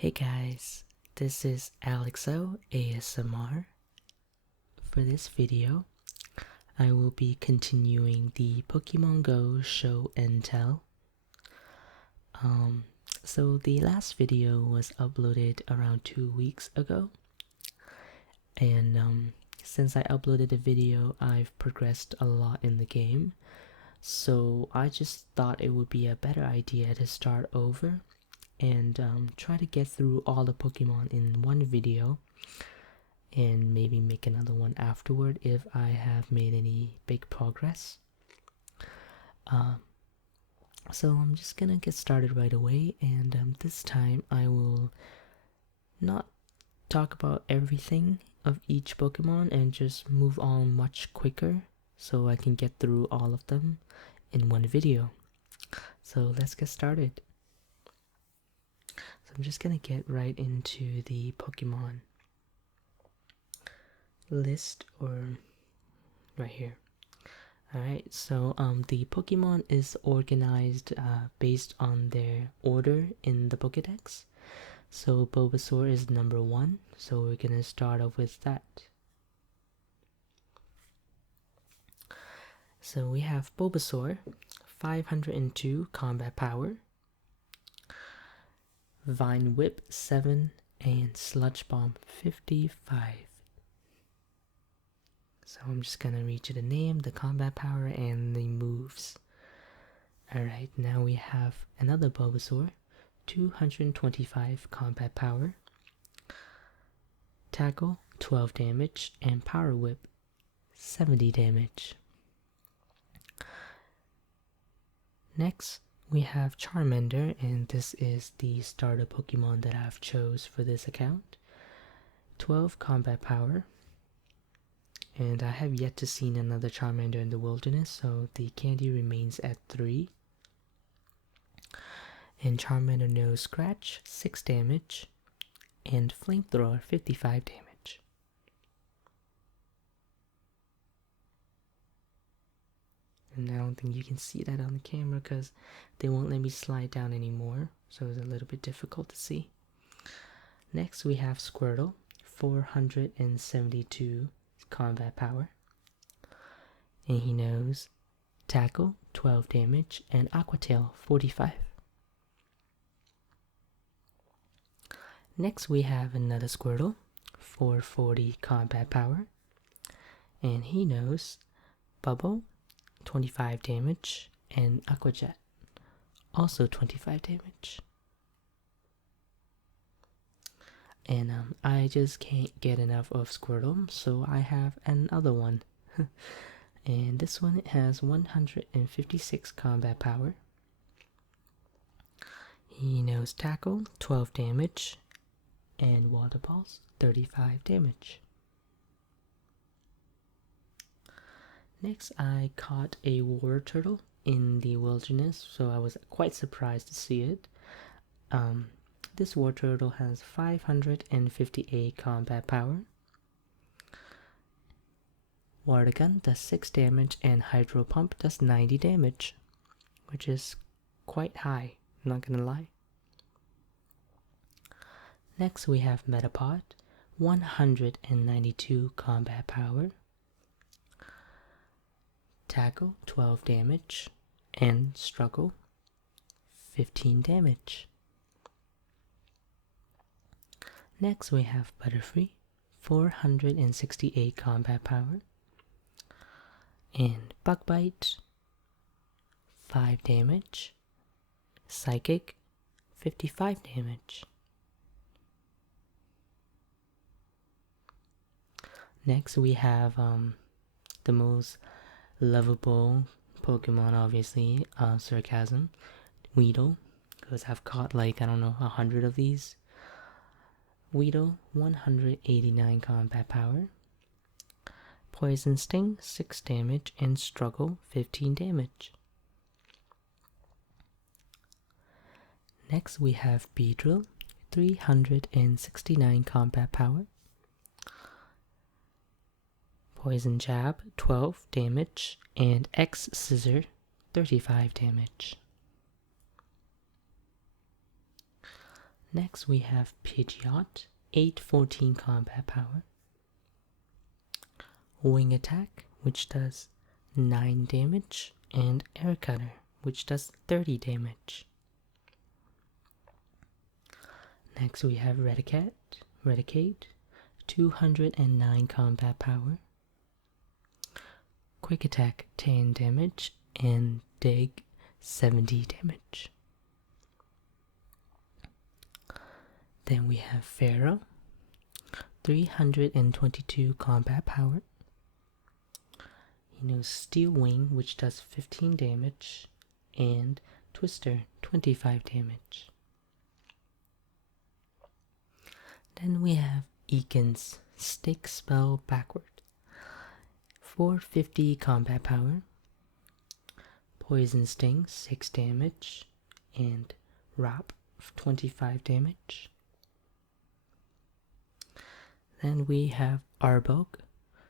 Hey guys, this is Alexo ASMR. For this video, I will be continuing the Pokemon Go show and tell. So the last video was uploaded around 2 weeks ago, and since I uploaded the video, I've progressed a lot in the game. So I just thought it would be a better idea to start over and try to get through all the Pokemon in one video and maybe make another one afterward if I have made any big progress. So I'm just gonna get started right away, and this time I will not talk about everything of each Pokemon and just move on much quicker so I can get through all of them in one video. So let's get started. So I'm just gonna get right into the Pokemon list, or right here. Alright, so the Pokemon is organized based on their order in the Pokedex. So Bulbasaur is number 1, so we're gonna start off with that. So we have Bulbasaur, 502 combat power, Vine Whip 7, and Sludge Bomb 55. So I'm just gonna read you the name, the combat power, and the moves. Alright, now we have another Bulbasaur, 225 combat power, Tackle 12 damage, and Power Whip 70 damage. Next, we have Charmander, and this is the starter Pokemon that I've chose for this account. 12 combat power, and I have yet to see another Charmander in the wilderness, so the candy remains at 3. And Charmander knows Scratch 6 damage, and Flamethrower 55 damage. And I don't think you can see that on the camera because they won't let me slide down anymore, so it's a little bit difficult to see. Next we have Squirtle, 472 combat power, and he knows Tackle 12 damage and Aqua Tail 45. Next we have another Squirtle, 440 combat power, and he knows Bubble 25 damage and Aqua Jet also 25 damage. And I just can't get enough of Squirtle, so I have another one. And this one has 156 combat power. He knows Tackle 12 damage and Water Pulse 35 damage. Next, I caught a water turtle in the wilderness, so I was quite surprised to see it. This water turtle has 558 combat power. Water Gun does 6 damage, and Hydro Pump does 90 damage, which is quite high, not gonna lie. Next we have Metapod, 192 combat power, Tackle 12 damage, and Struggle 15 damage. Next we have Butterfree, 468 combat power, and Bug Bite 5 damage, Psychic 55 damage. Next we have the most lovable Pokemon, obviously, Sarcasm, Weedle, because I've caught like, I don't know, 100 of these. Weedle, 189 combat power, Poison Sting 6 damage, and Struggle 15 damage. Next we have Beedrill, 369 combat power, Poison Jab 12 damage, and X Scissor 35 damage. Next we have Pidgeot, 814 combat power. Wing attack, which does 9 damage, and Air Cutter, which does 30 damage. Next we have Redicate, 209 combat power. Quick attack, 10 damage, and Dig, 70 damage. Then we have Pharaoh, 322 combat power. He knows Steel Wing, which does 15 damage, and Twister, 25 damage. Then we have Eakin's Stick Spell Backward, 450 combat power. Poison Sting, 6 damage, and Wrap, 25 damage. Then we have Arbok,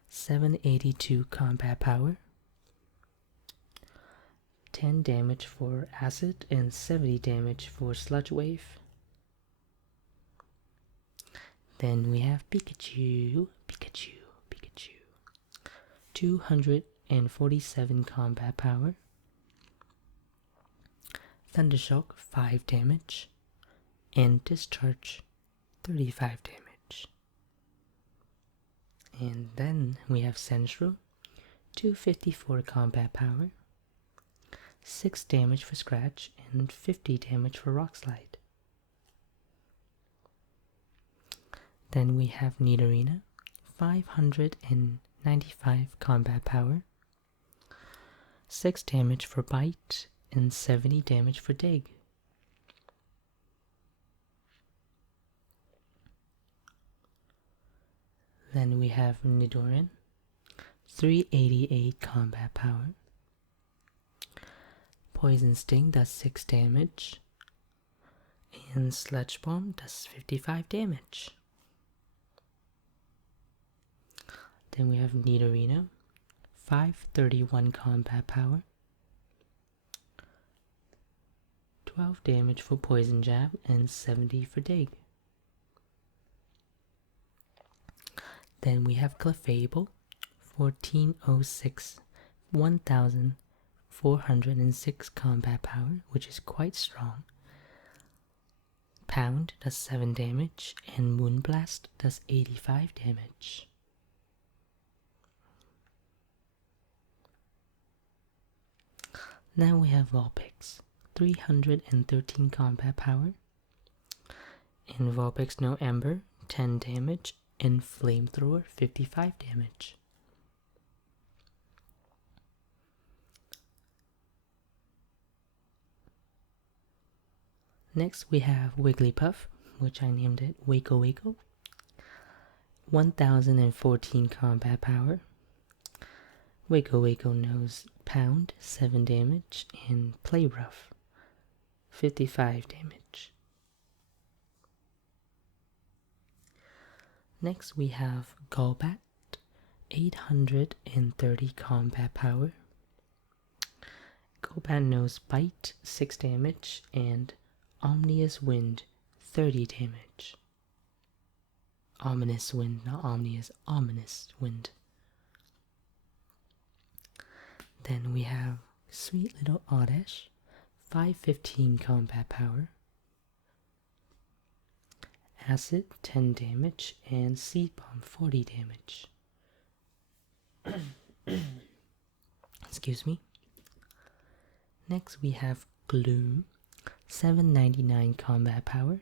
782 combat power, 10 damage for Acid and 70 damage for Sludge Wave. Then we have Pikachu, 247 combat power, Thundershock, 5 damage, and Discharge, 35 damage. And then we have Sandshrew, 254 combat power, 6 damage for Scratch, and 50 damage for Rock Slide. Then we have Nidoran, 595 combat power, 6 damage for Bite, and 70 damage for Dig. Then we have Nidoran, 388 combat power. Poison Sting does 6 damage, and Sludge Bomb does 55 damage. Then we have Nidoran, 531 combat power, 12 damage for Poison Jab, and 70 for Dig. Then we have Clefable, 1406, 1406 combat power, which is quite strong. Pound does 7 damage, and Moonblast does 85 damage. Now we have Vulpix, 313 combat power. In Vulpix no Ember, 10 damage, and Flamethrower, 55 damage. Next we have Wigglypuff, which I named it Wako Wako, 1014 combat power. Wako Wako knows Pound, 7 damage, and Play Rough, 55 damage. Next we have Golbat, 830 combat power. Golbat knows Bite, 6 damage, and Omnious Wind, 30 damage. Ominous Wind, not Omnious, Ominous Wind. Then we have Sweet Little Oddish, 515 combat power. Acid, 10 damage, and Seed Bomb, 40 damage. Excuse me. Next we have Gloom, 799 combat power.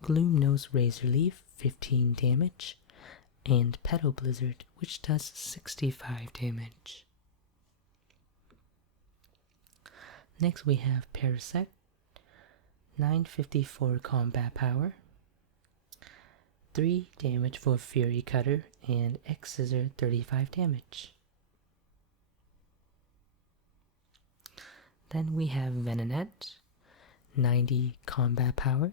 Gloom knows Razor Leaf, 15 damage, and Petal Blizzard, which does 65 damage. Next we have Parasect, 954 combat power, 3 damage for Fury Cutter, and X Scissor, 35 damage. Then we have Venonat, 90 combat power,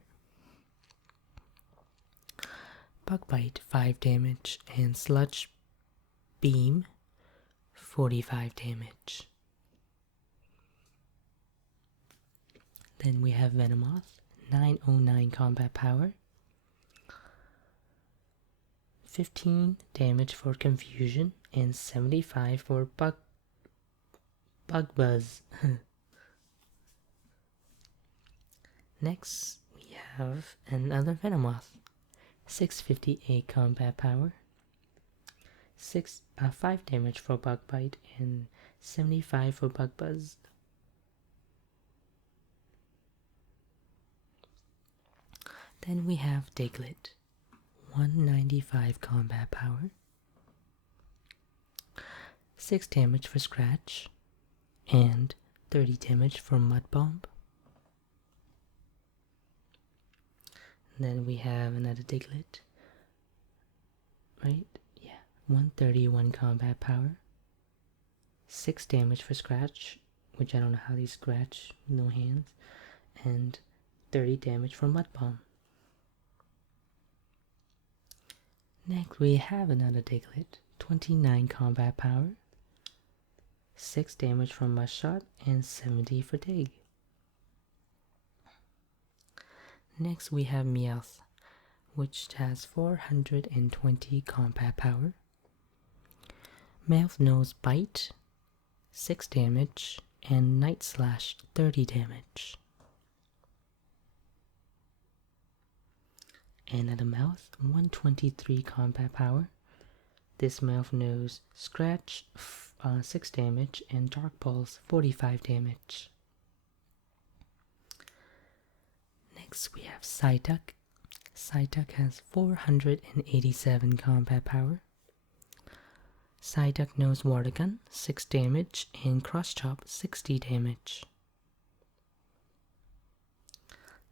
Bug Bite, 5 damage, and Sludge Beam, 45 damage. Then we have Venomoth, 909 combat power, 15 damage for confusion, and 75 for bug buzz. Next, we have another Venomoth, 658 combat power, 5 damage for bug bite, and 75 for bug buzz. Then we have Diglett, 195 combat power, 6 damage for scratch, and 30 damage for mud bomb. Then we have another Diglett, right? Yeah, 131 combat power, 6 damage for scratch, which I don't know how they scratch, no hands, and 30 damage for mud bomb. Next we have another Diglett, 29 combat power, 6 damage from Mud Shot, and 70 for Dig. Next we have Meowth, which has 420 combat power. Meowth knows Bite, 6 damage, and Night Slash, 30 damage. Another Meowth, 123 combat power. This Meowth knows Scratch, 6 damage, and Dark Pulse, 45 damage. Next we have Psyduck. Psyduck has 487 combat power. Psyduck knows Water Gun, 6 damage, and Cross Chop, 60 damage.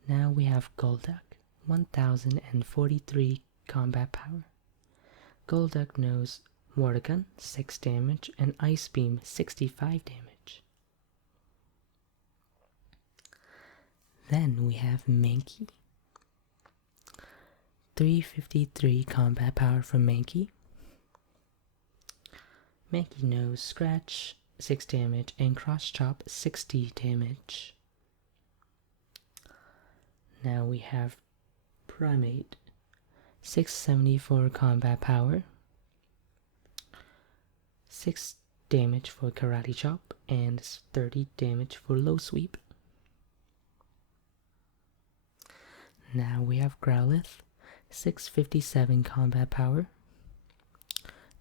Now we have Golduck, 1043 combat power. Golduck knows Water Gun, 6 damage, and Ice Beam, 65 damage. Then we have Mankey. 353 combat power from Mankey. Mankey knows Scratch, 6 damage, and Cross Chop, 60 damage. Now we have Primate. 674 combat power. 6 damage for Karate Chop, and 30 damage for Low Sweep. Now we have Growlithe, 657 combat power.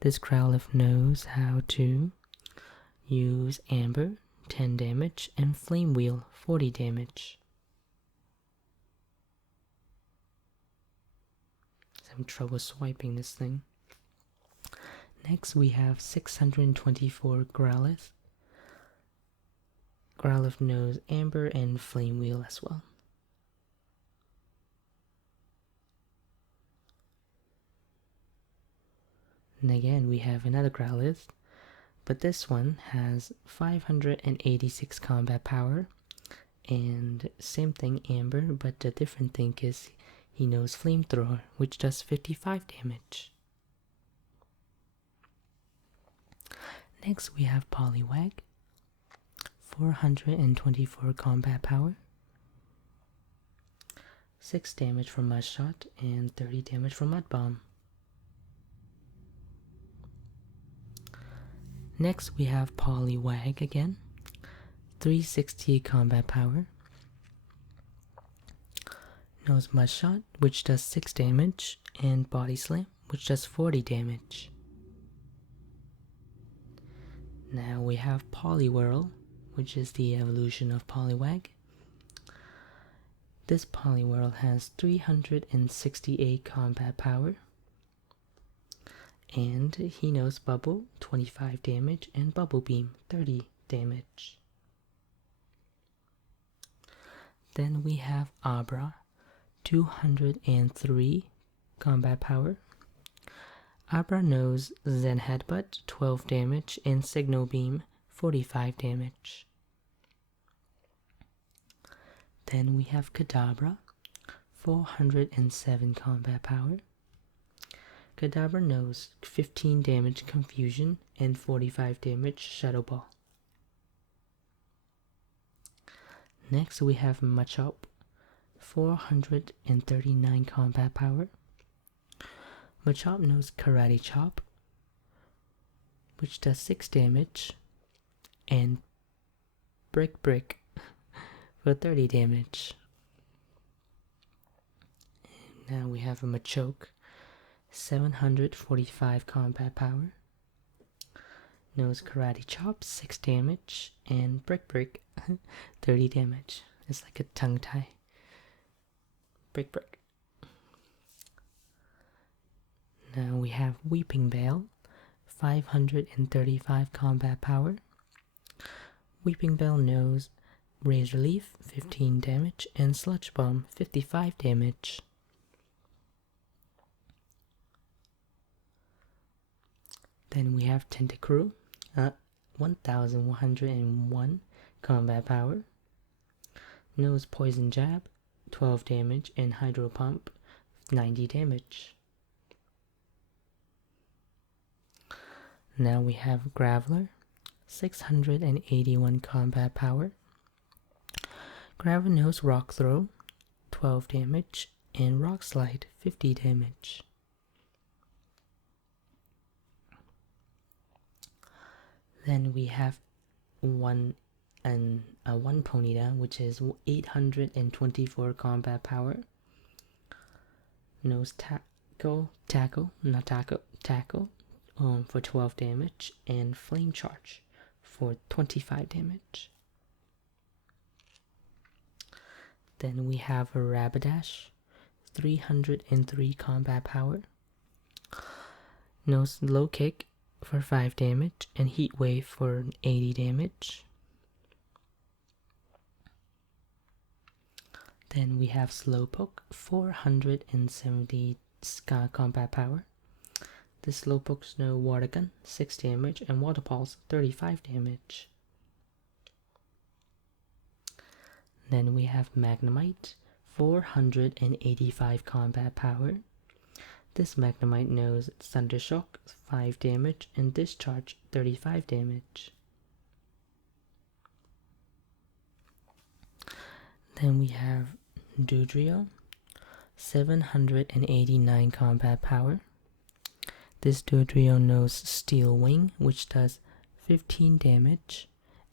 This Growlithe knows how to use Amber, 10 damage, and Flame Wheel, 40 damage. Some trouble swiping this thing. Next we have 624 Growlithe. Growlithe knows Amber and Flame Wheel as well. And again we have another Growlithe, but this one has 586 combat power, and same thing Amber, but the different thing is he knows Flamethrower, which does 55 damage. Next we have Poliwag, 424 combat power, 6 damage from Mud Shot, and 30 damage from Mud Bomb. Next we have Poliwag again, 360 combat power, knows Mud Shot, which does 6 damage, and Body Slam, which does 40 damage. Now we have Poliwhirl, which is the evolution of Poliwag. This Poliwhirl has 368 combat power, and he knows Bubble, 25 damage, and Bubble Beam, 30 damage. Then we have Abra, 203 combat power. Abra knows Zen Headbutt, 12 damage, and Signal Beam, 45 damage. Then we have Kadabra, 407 combat power. Kadabra knows 15 damage Confusion and 45 damage Shadow Ball. Next we have Machop, 439 combat power. Machop knows Karate Chop, which does 6 damage, and Brick Brick for 30 damage. Now we have a Machoke, 745 combat power. Knows Karate Chop, 6 damage, and Brick Brick, 30 damage. It's like a tongue tie. Brick Brick. Now we have Weeping Bell, 535 combat power. Weeping Bell knows Razor Leaf, 15 damage, and Sludge Bomb, 55 damage. Then we have Tentacruel, 1101 combat power. Knows Poison Jab, 12 damage, and Hydro Pump, 90 damage. Now we have Graveler, 681 combat power. Graveler knows Rock Throw, 12 damage, and Rock Slide, 50 damage. Then we have one Ponyta, which is 824 combat power. Knows Tackle for 12 damage, and Flame Charge for 25 damage. Then we have a Rapidash, 303 combat power. Knows Low Kick for 5 damage, and Heat Wave for 80 damage. Then we have Slowpoke, 470 combat power. The Slowpokes know Water Gun, 6 damage, and Water Pulse, 35 damage. Then we have Magnemite, 485 combat power. This Magnemite knows Thunder Shock, 5 damage, and Discharge, 35 damage. Then we have Dodrio, 789 combat power. This Dodrio knows Steel Wing, which does 15 damage,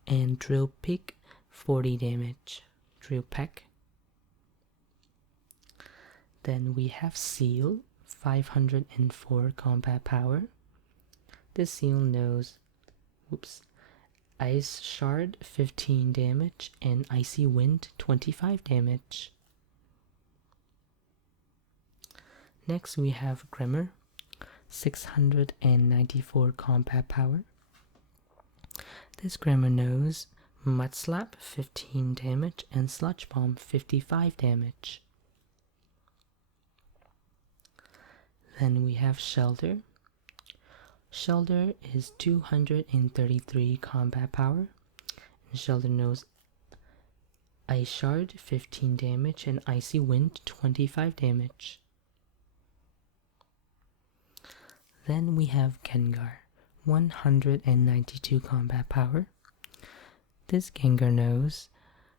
and Drill Peck, 40 damage. Drill Peck. Then we have Seal, 504 combat power. This Seal knows Ice Shard, 15 damage, and Icy Wind, 25 damage. Next we have Grimmar, 694 combat power. This Grimmar knows Mud Slap, 15 damage, and Sludge Bomb, 55 damage. Then we have Shelter. Shelter is 233 combat power. And Shelter knows Ice Shard, 15 damage, and Icy Wind, 25 damage. Then we have Gengar, 192 combat power. This Gengar knows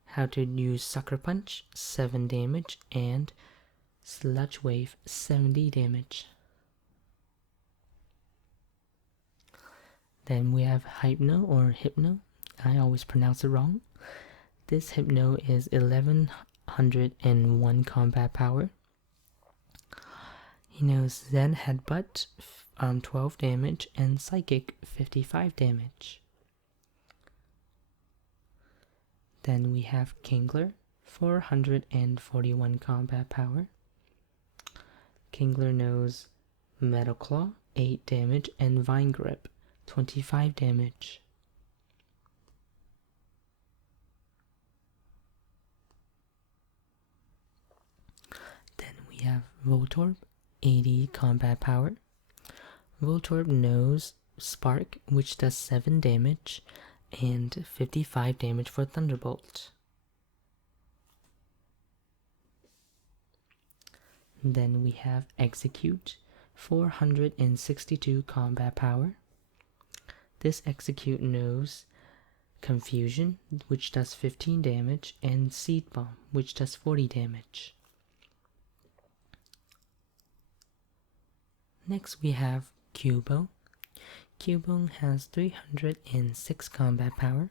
how to use Sucker Punch, 7 damage, and Sludge Wave, 70 damage. Then we have Hypno or Hypno. I always pronounce it wrong. This Hypno is 1101 combat power. He knows Zen Headbutt, 12 damage, and Psychic, 55 damage. Then we have Kingler, 441 combat power. Kingler knows Metal Claw, 8 damage, and Vine Grip, 25 damage. Then we have Voltorb, 80 combat power. Voltorb knows Spark, which does 7 damage, and 55 damage for Thunderbolt. Then we have Execute, 462 combat power. This Execute knows Confusion, which does 15 damage, and Seed Bomb, which does 40 damage. Next we have Cubo. Cubone has 306 combat power,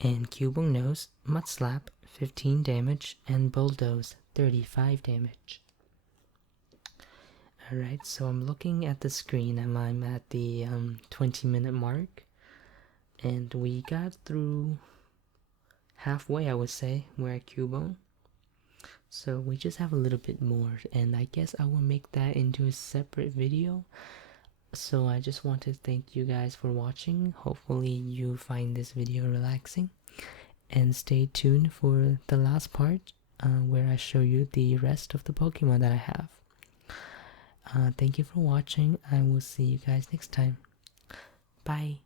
and Cubone knows Mud Slap 15 damage and Bulldoze 35 damage. Alright, so I'm looking at the screen and I'm at the 20-minute mark, and we got through halfway, I would say. We're at Cubone. So we just have a little bit more, and I guess I will make that into a separate video. So I just want to thank you guys for watching. Hopefully you find this video relaxing, and stay tuned for the last part where I show you the rest of the Pokemon that I have. Thank you for watching. I will see you guys next time. Bye.